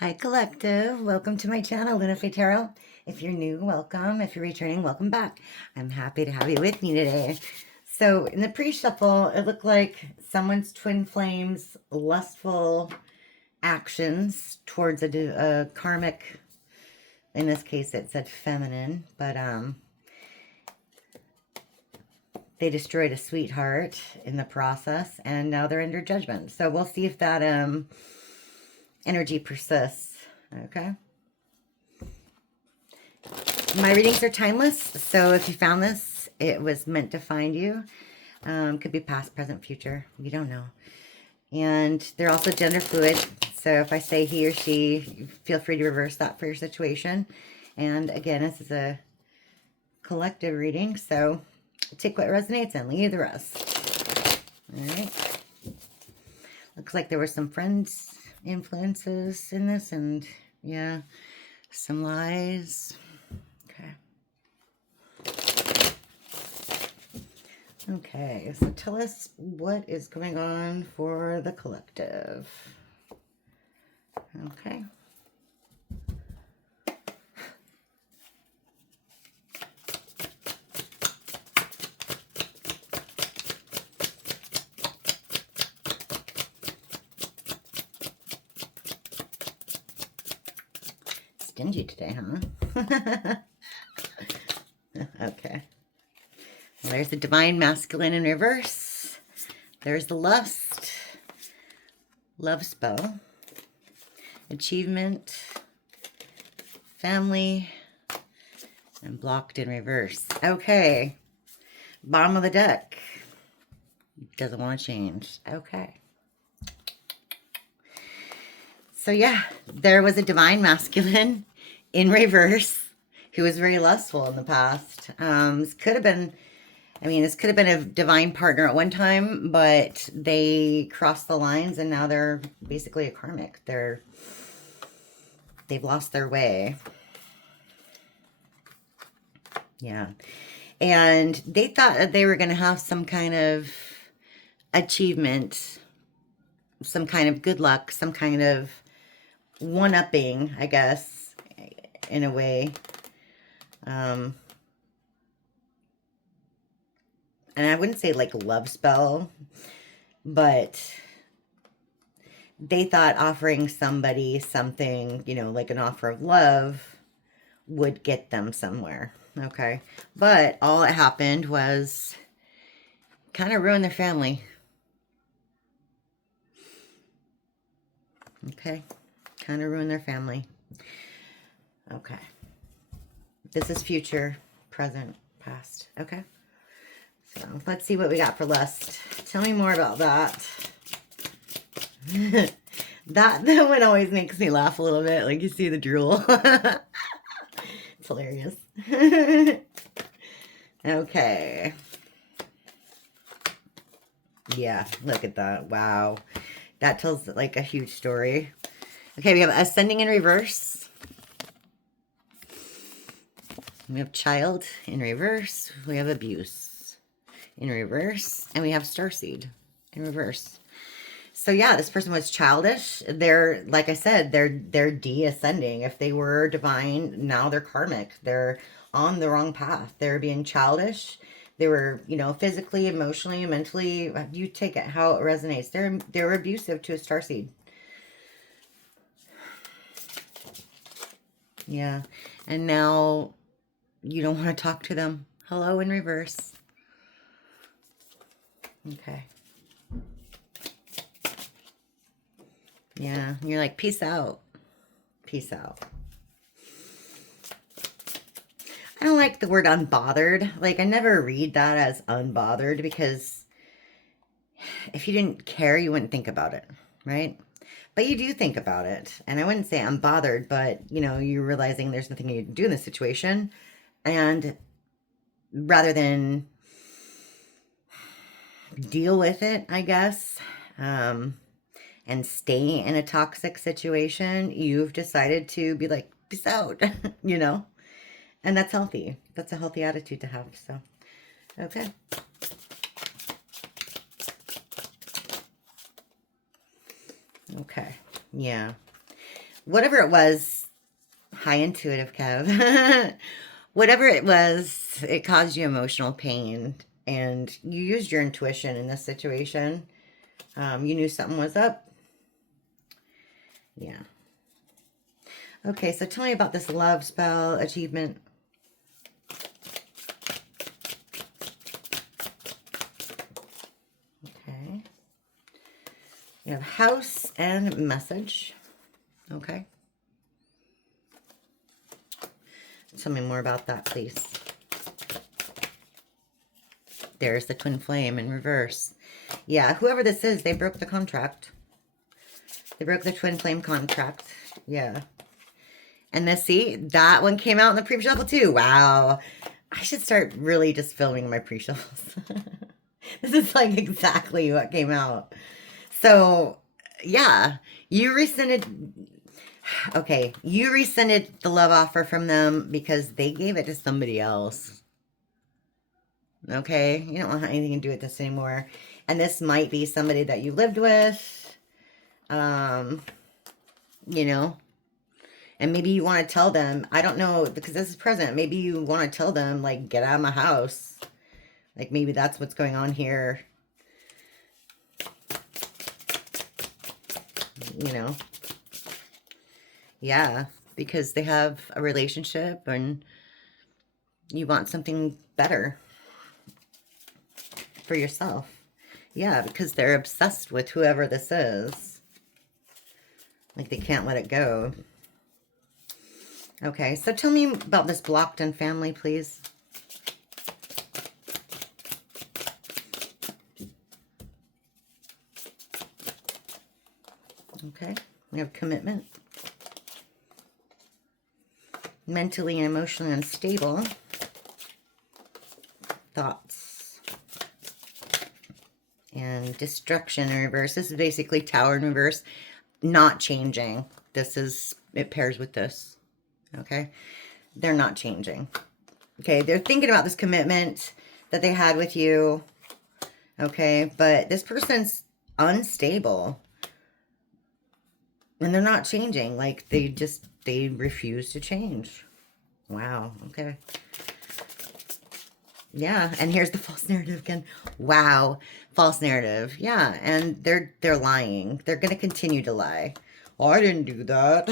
Hi Collective, welcome to my channel, LunaFae Tarot. If you're new, welcome. If you're returning, welcome back. I'm happy to have you with me today. So in the pre-shuffle, it looked like someone's twin flames, lustful actions towards a karmic, in this case it said feminine, but they destroyed a sweetheart in the process and now they're under judgment. So we'll see if that energy persists. Okay. My readings are timeless, so if you found this, it was meant to find you. Could be past, present, future. You don't know. And they're also gender fluid, so if I say he or she, feel free to reverse that for your situation. And again, this is a collective reading, so take what resonates and leave the rest. All right. Looks like there were some friends influences in this, and yeah, some lies. Okay, so tell us what is going on for the collective. Okay. Stingy today, huh? Okay. Well, there's the divine masculine in reverse. There's the lust, love spell, achievement, family, and blocked in reverse. Okay. Bottom of the deck. Doesn't want to change. Okay. So yeah, there was a divine masculine in reverse who was very lustful in the past. This could have been, this could have been a divine partner at one time, but they crossed the lines and now they're basically a karmic. They've lost their way. Yeah. And they thought that they were going to have some kind of achievement, some kind of good luck, some kind of one-upping, I guess, in a way. And I wouldn't say like love spell, but they thought offering somebody something, like an offer of love would get them somewhere. Okay. But all that happened was kind of ruin their family. Okay. Kind of ruin their family. Okay. This is future, present, past. Okay. So let's see what we got for lust. Tell me more about that. that one always makes me laugh a little bit. Like you see the drool. It's hilarious. Okay. Yeah, look at that. Wow. That tells like a huge story. Okay, we have ascending in reverse. We have child in reverse. We have abuse in reverse. And we have starseed in reverse. So yeah, this person was childish. They're, like I said, they're de-ascending. If they were divine, now they're karmic. They're on the wrong path. They're being childish. They were, physically, emotionally, mentally, you take it how it resonates. They're abusive to a starseed. Yeah. And now you don't want to talk to them. Hello in reverse. Okay. Yeah. You're like, peace out. Peace out. I don't like the word unbothered. Like, I never read that as unbothered because if you didn't care, you wouldn't think about it, right? But you do think about it. And I wouldn't say I'm bothered, but, you're realizing there's nothing you can do in this situation. And rather than deal with it, I guess, and stay in a toxic situation, you've decided to be like, peace out, And that's healthy. That's a healthy attitude to have. So, okay. Okay. Yeah. whatever it was, high intuitive, Kev. Whatever it was, it caused you emotional pain. And you used your intuition in this situation. You knew something was up. Yeah. Okay, so tell me about this love spell achievement. Okay. You have house and message. Okay. Tell me more about that, please. There's the twin flame in reverse. Yeah, whoever this is, they broke the contract. They broke the twin flame contract. Yeah. And this, see, that one came out in the pre-shuffle too. Wow. I should start really just filming my pre-shuffles. This is like exactly what came out. So, yeah, you rescinded. Okay, you rescinded the love offer from them because they gave it to somebody else. Okay, you don't want anything to do with this anymore. And this might be somebody that you lived with. You know. And maybe you want to tell them, I don't know, because this is present. Maybe you want to tell them, like, get out of my house. Like, maybe that's what's going on here. You know. Yeah, because they have a relationship and you want something better for yourself. Yeah, because they're obsessed with whoever this is. Like, they can't let it go. Okay, so tell me about this blocked in family, please. Okay, we have commitment. Mentally and emotionally unstable. Thoughts. And destruction in reverse. This is basically Tower in reverse. Not changing. This is, it pairs with this. Okay, they're not changing. Okay, they're thinking about this commitment that they had with you. Okay, but this person's unstable. And they're not changing. Like, they refuse to change. Wow, okay. Yeah, and here's the false narrative again. Wow, false narrative. Yeah, and they're lying. They're going to continue to lie. Oh, I didn't do that.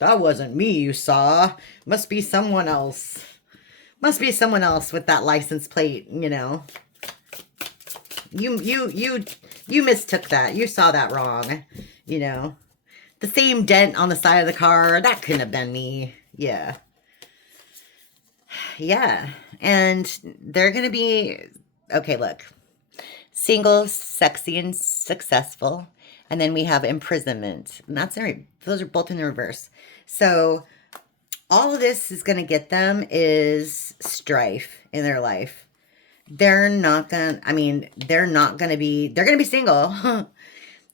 That wasn't me you saw. Must be someone else. Must be someone else with that license plate, you know. You mistook that. You saw that wrong, you know. The same dent on the side of the car, that couldn't have been me. Yeah. Yeah. And they're going to be, okay, look. Single, sexy, and successful. And then we have imprisonment. And that's right. Those are both in the reverse. So all of this is going to get them is strife in their life. They're not going to, I mean, they're going to be single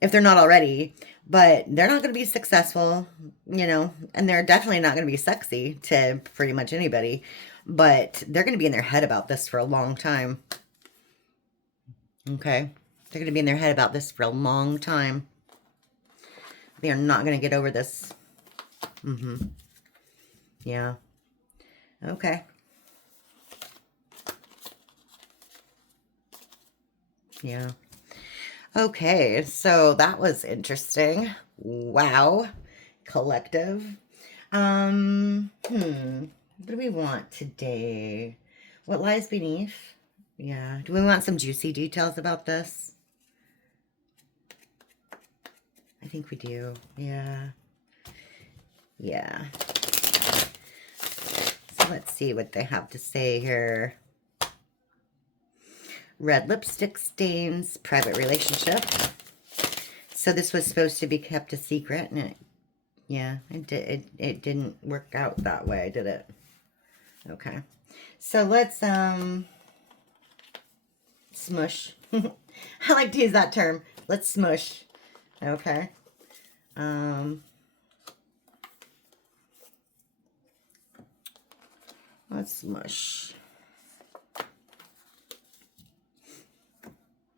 if they're not already, but they're not going to be successful, you know, and they're definitely not going to be sexy to pretty much anybody, but they're going to be in their head about this for a long time. Okay. They're going to be in their head about this for a long time. They are not going to get over this. Yeah. Okay. Yeah. Okay, so that was interesting. Wow. Collective. What do we want today? What lies beneath? Yeah. Do we want some juicy details about this? I think we do. Yeah. Yeah. So let's see what they have to say here. Red lipstick stains, private relationship. So this was supposed to be kept a secret, and it, yeah, it didn't work out that way, did it? Okay. So let's smush. I like to use that term. Let's smush. Okay. Let's smush.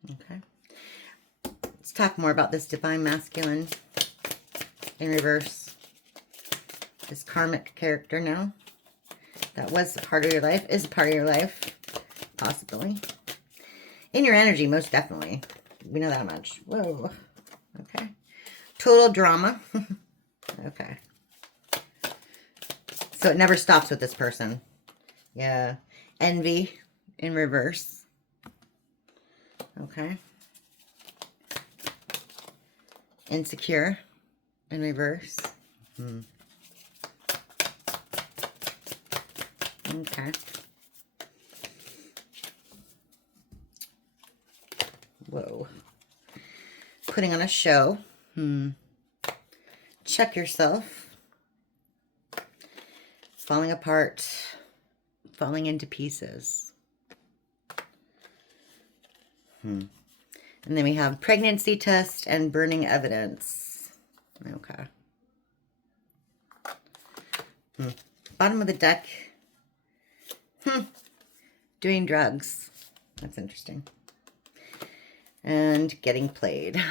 Okay. Let's talk more about this divine masculine in reverse. This karmic character now. That was part of your life, is part of your life, possibly. In your energy, most definitely. We know that much. Whoa. Okay. Total drama. Okay. So it never stops with this person. Yeah. Envy in reverse. Okay. Insecure in reverse. Okay. Whoa. Putting on a show. Check yourself. Falling apart. Falling into pieces. And then we have pregnancy test and burning evidence. Okay. Bottom of the deck. Doing drugs. That's interesting. And getting played.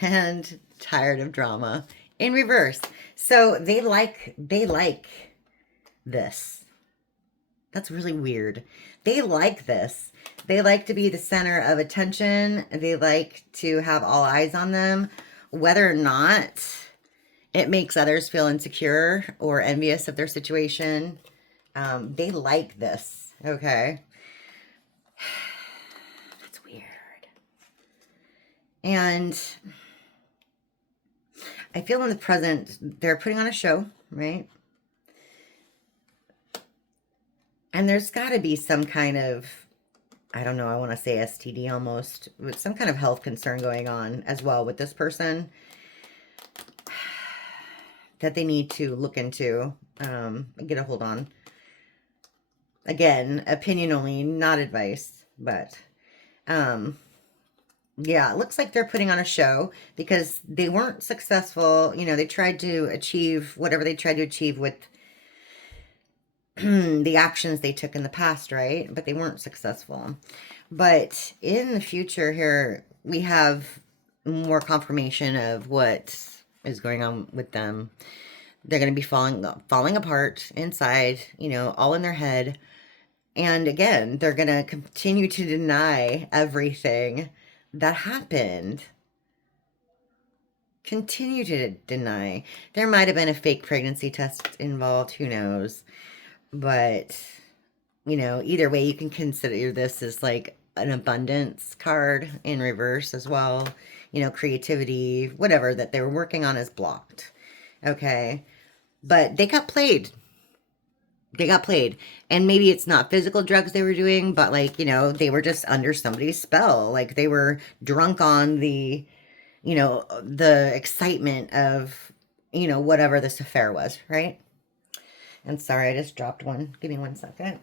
And tired of drama. In reverse. So they like this. That's really weird. They like this. They like to be the center of attention. They like to have all eyes on them. Whether or not it makes others feel insecure or envious of their situation. They like this. Okay. That's weird. And I feel in the present, they're putting on a show, right? And there's got to be some kind of, I don't know, I want to say STD almost, with some kind of health concern going on as well with this person that they need to look into, get a hold on. Again, opinion only, not advice, but yeah, it looks like they're putting on a show because they weren't successful. You know, they tried to achieve whatever they tried to achieve with the actions they took in the past, right? But they weren't successful. But in the future here, we have more confirmation of what is going on with them. They're going to be falling apart inside, you know, all in their head. And again, they're going to continue to deny everything that happened. Continue to deny. There might have been a fake pregnancy test involved. Who knows? But, you know, either way, you can consider this as like an abundance card in reverse as well. You know, creativity, whatever that they were working on is blocked. Okay. But they got played. They got played. And maybe it's not physical drugs they were doing, but like, you know, they were just under somebody's spell. Like they were drunk on the, you know, the excitement of, you know, whatever this affair was, right? And sorry, I just dropped one. Give me 1 second.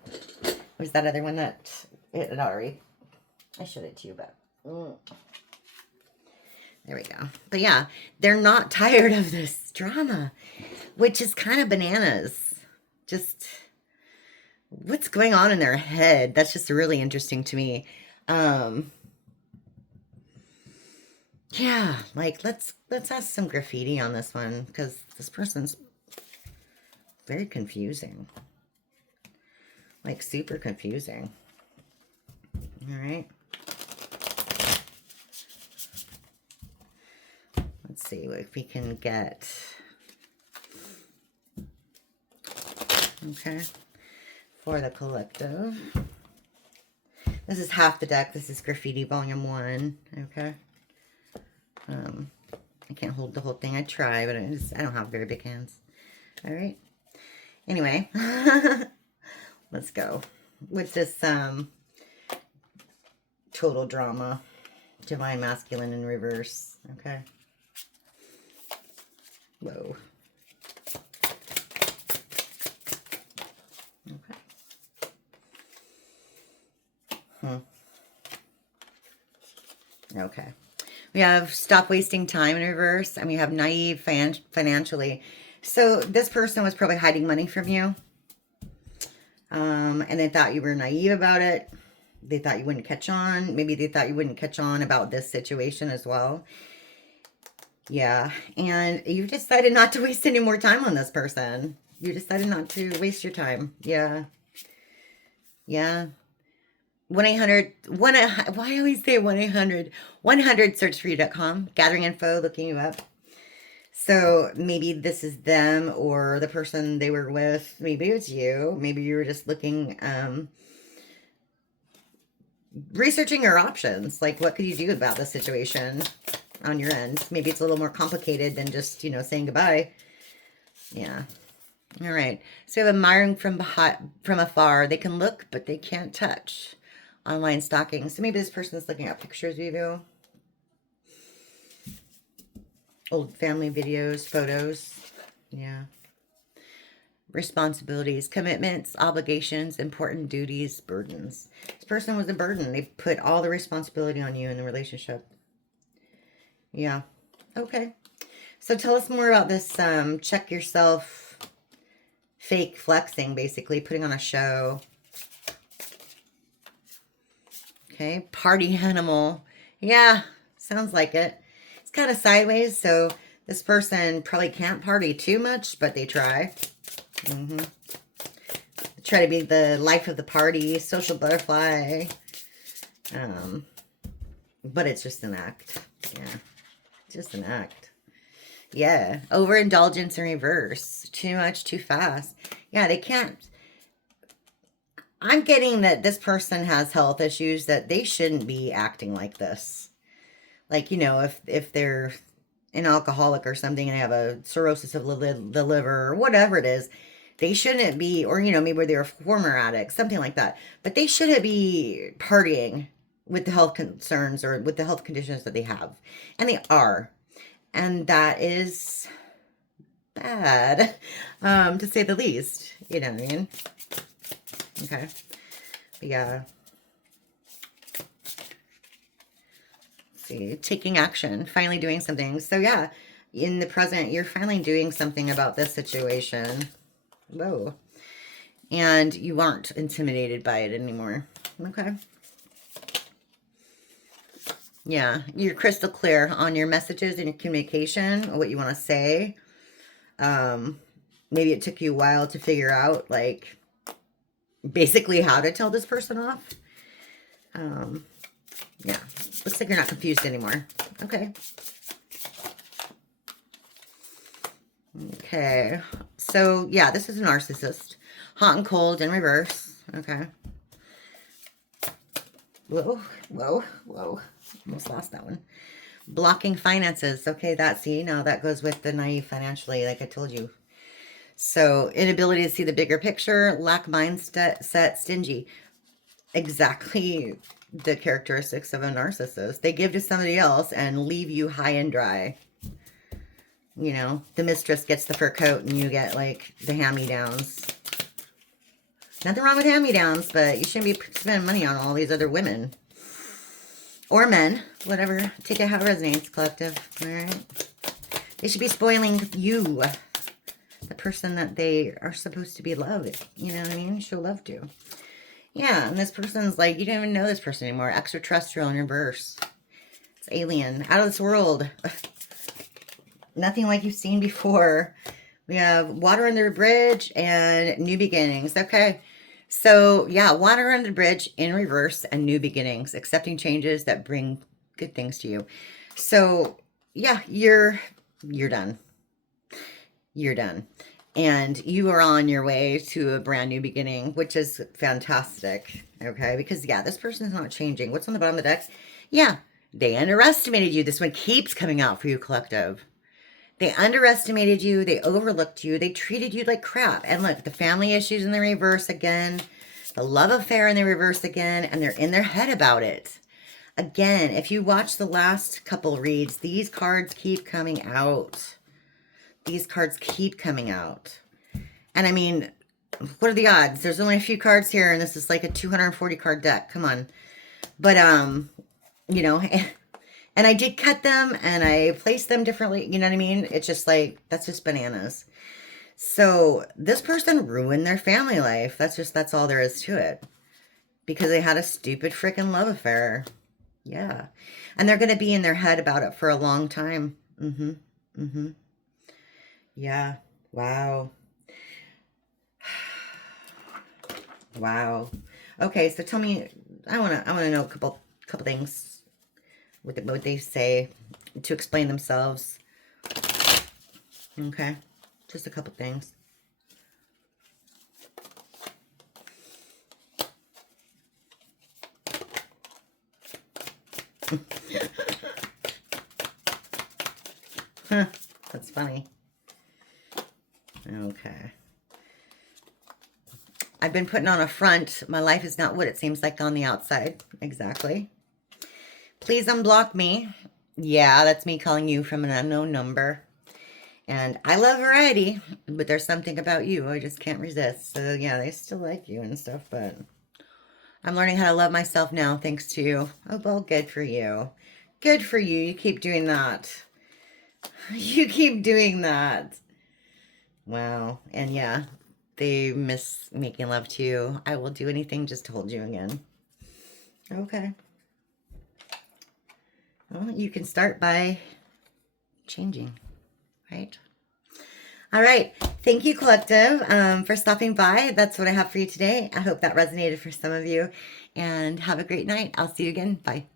Was that other one that it had already? I showed it to you, but there we go. But yeah, they're not tired of this drama, which is kind of bananas. Just what's going on in their head? That's just really interesting to me. Yeah, like let's ask some graffiti on this one because this person's very confusing. Like super confusing. All right. Let's see if we can get. Okay. For the collective. This is half the deck. This is Graffiti Volume 1. Okay. I can't hold the whole thing. I try, but I don't have very big hands. All right. Anyway, let's go with this total drama. Divine Masculine in reverse. Okay. Whoa. Okay. Okay. We have stop wasting time in reverse, and we have naive financially. So this person was probably hiding money from you. And they thought you were naive about it. They thought you wouldn't catch on. Maybe they thought you wouldn't catch on about this situation as well. Yeah. And you've decided not to waste any more time on this person. You decided not to waste your time. Yeah. Yeah. 1-800, why I always say 1-800, 100searchforyou.com, gathering info, looking you up. So maybe this is them or the person they were with. Maybe it's you. Maybe you were just looking, researching your options. Like, what could you do about this situation on your end? Maybe it's a little more complicated than just, saying goodbye. Yeah. All right. So we have admiring from afar. They can look, but they can't touch. Online stalking. So maybe this person's looking at pictures of you. Old family videos, photos. Yeah. Responsibilities, commitments, obligations, important duties, burdens. This person was a burden. They put all the responsibility on you in the relationship. Yeah. Okay. So tell us more about this check yourself fake flexing, basically, putting on a show. Okay. Party animal. Yeah. Sounds like it. It's kind of sideways, so this person probably can't party too much, but they try. Try to be the life of the party, social butterfly. But it's just an act. Yeah. Just an act. Yeah. Overindulgence in reverse. Too much, too fast. Yeah, they can't. I'm getting that this person has health issues, that they shouldn't be acting like this. Like, if they're an alcoholic or something and they have a cirrhosis of the liver or whatever it is, they shouldn't be, or, maybe they're a former addict, something like that. But they shouldn't be partying with the health concerns or with the health conditions that they have. And they are. And that is bad, to say the least. You know what I mean? Okay. But yeah. See, taking action, finally doing something. So yeah, in the present, you're finally doing something about this situation. Whoa. And you aren't intimidated by it anymore. Okay. Yeah, you're crystal clear on your messages and your communication, what you want to say. Maybe it took you a while to figure out, like, basically how to tell this person off. Yeah, looks like you're not confused anymore. Okay. Okay, so yeah, this is a narcissist. Hot and cold in reverse. Okay. Whoa, whoa, whoa. Almost lost that one. Blocking finances. Okay, now that goes with the naive financially, like I told you. So, inability to see the bigger picture, lack mindset, stingy. Exactly the characteristics of a narcissist. They give to somebody else and leave you high and dry. The mistress gets the fur coat and you get, like, the hand-me-downs. Nothing wrong with hand-me-downs, but you shouldn't be spending money on all these other women. Or men. Whatever. Take it how it resonates, collective. All right? They should be spoiling you. The person that they are supposed to be loved. You know what I mean? Show love to. Yeah, and this person's like, you don't even know this person anymore. Extraterrestrial in reverse. It's alien. Out of this world. Nothing like you've seen before. We have water under a bridge and new beginnings. Okay. So, yeah, water under the bridge in reverse and new beginnings. Accepting changes that bring good things to you. So, yeah, you're done. You're done. And you are on your way to a brand new beginning, which is fantastic. Okay? Because, yeah, this person is not changing. What's on the bottom of the deck? Yeah, they underestimated you. This one keeps coming out for you, collective. They underestimated you. They overlooked you. They treated you like crap. And look, the family issues in the reverse again. The love affair in the reverse again. And they're in their head about it. Again, if you watch the last couple reads, these cards keep coming out. These cards keep coming out. And I mean, what are the odds? There's only a few cards here, and this is like a 240 card deck. Come on. But, and I did cut them, and I placed them differently. You know what I mean? It's just like, that's just bananas. So this person ruined their family life. That's all there is to it. Because they had a stupid freaking love affair. Yeah. And they're going to be in their head about it for a long time. Mm-hmm. Mm-hmm. Yeah. Wow. Wow. Okay, so tell me, I wanna know a couple things. What they say to explain themselves. Okay. Just a couple things. Huh. That's funny. Okay. I've been putting on a front. My life is not what it seems like on the outside. Exactly. Please unblock me. Yeah, that's me calling you from an unknown number. And I love variety, but there's something about you I just can't resist. So yeah, they still like you and stuff, but I'm learning how to love myself now thanks to you. Oh, well, good for you. Good for you. You keep doing that. You keep doing that. Wow. And yeah, they miss making love to you. I will do anything just to hold you again. Okay. Well, you can start by changing, right? All right. Thank you, Collective, for stopping by. That's what I have for you today. I hope that resonated for some of you. And have a great night. I'll see you again. Bye.